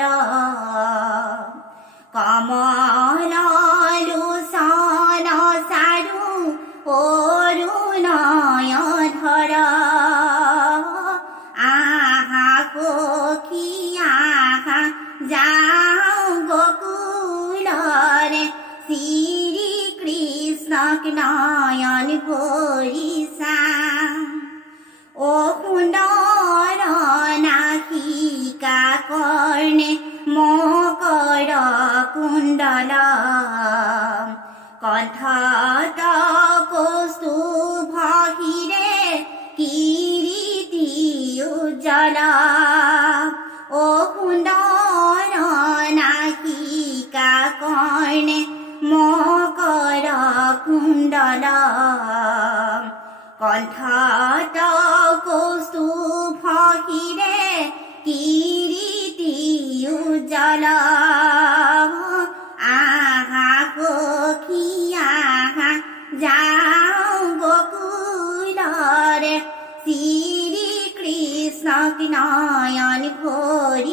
ধর কমল লোচন চারু অরুণয় ধর আহা সখী আহা যাও গোকুলরে শ্রীকৃষ্ণ নয়ন ভরিসা ও কুণ্ডর নাসিকা কর্ণে মকর কুণ্ডল কণ্ঠত কৌস্তুভ হিরে কিরীটি উজ্জ্বল ও কুণ্ডর নাসিকা কর্ণে মকর কুণ্ডল কণ্ঠত কৌস্তুভ হিরে কিরীটি উজ্জ্বল আহা সখী আহা যাও গোকুলরে শ্রীকৃষ্ণ নয়ন ভরিসা।